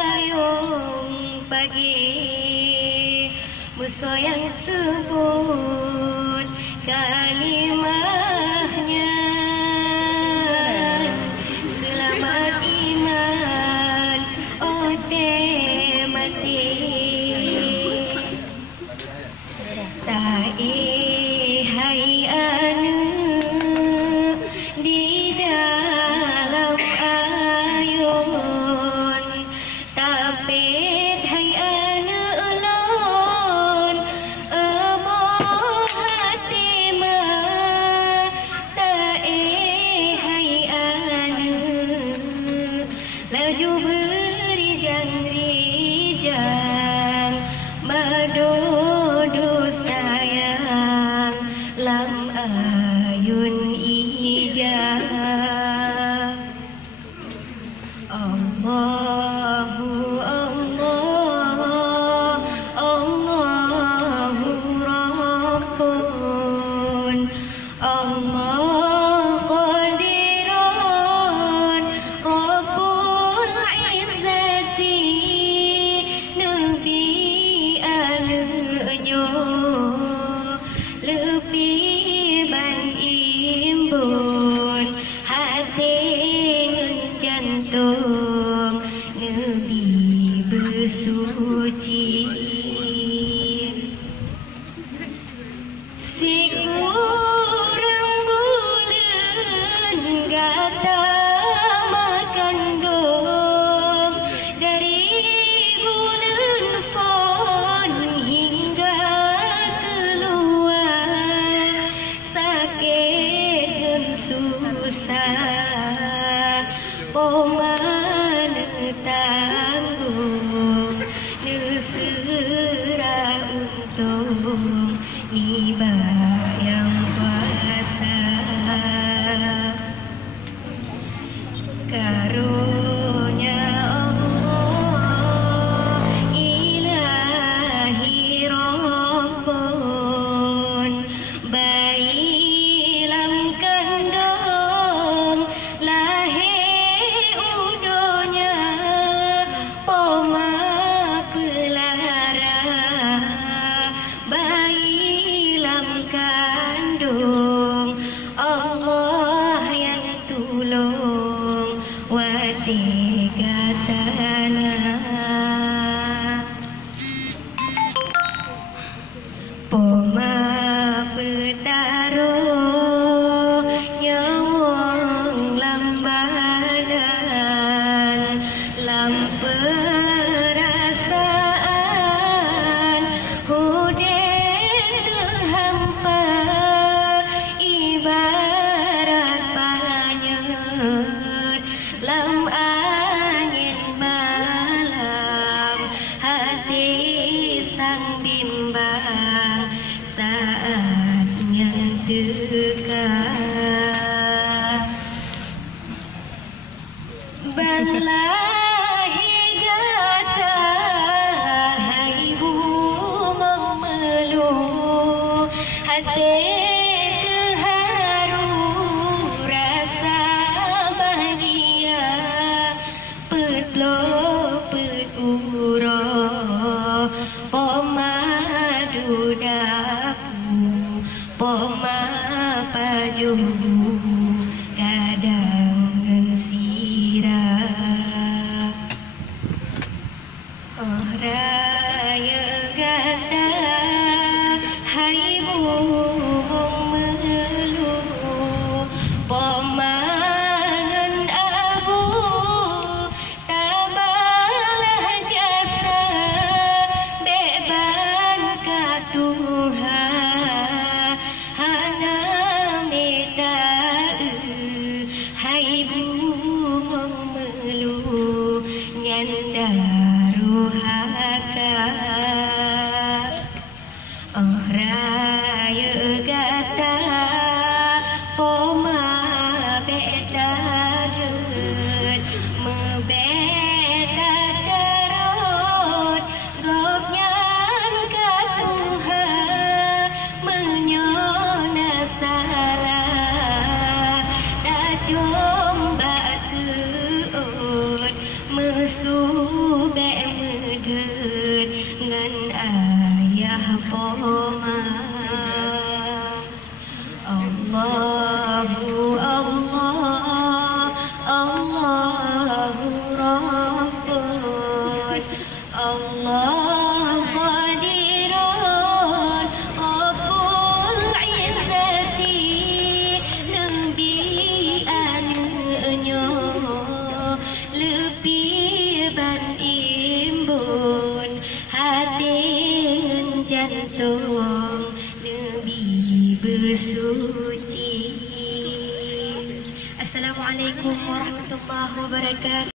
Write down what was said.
payung pagi, musuh yang sebut kalimahnya. Selamat iman, oh teh mati. Ta'i hai anu di dalam ayun, tapet hai anu ulun emoh hati mah. Ta'i hai anu laju berijang-rijang madodo sayang lam ayun ijah. Allahu Allah, Allahu Rabbun, Allah Qadirun, Rabbul Izzati. Nabi alunyo lebih ban imbun hati jantung Nabi bersuci. Si kurang bulan gata makan dong, dari bulan fon hingga keluar, sakit dan susah pomana tanggung, nesera untung iba yang kuasa. Karunia Allah ilahi Rabbun, bayi lam kandung lahir udonya poma pelara. Bayi lam kandung Allah yang tulung watiga tanah. Poma petaruh nyawang lambanan, lam perasaan huden terhampa, ibarat panyut lam angin malam. Hati sang bimbang saatnya dekat. Banlahi gata hai bumang meluh, hati terharu rasa bahagia. Petlo peturo pomadu dapu, poma pajumu kadang sirah. Oh raya gata hai bumang meluh, pomangan abu tabalah jasa beban ka Tuhan. Hana meta hai bumang meluh nyanda ruhaka. Oh raya gata poma beda dut mebeda carut gopnyan ka Tuhan menyona salah tak jomba teut mesuh Assalamualaikum warahmatullahi wabarakatuh.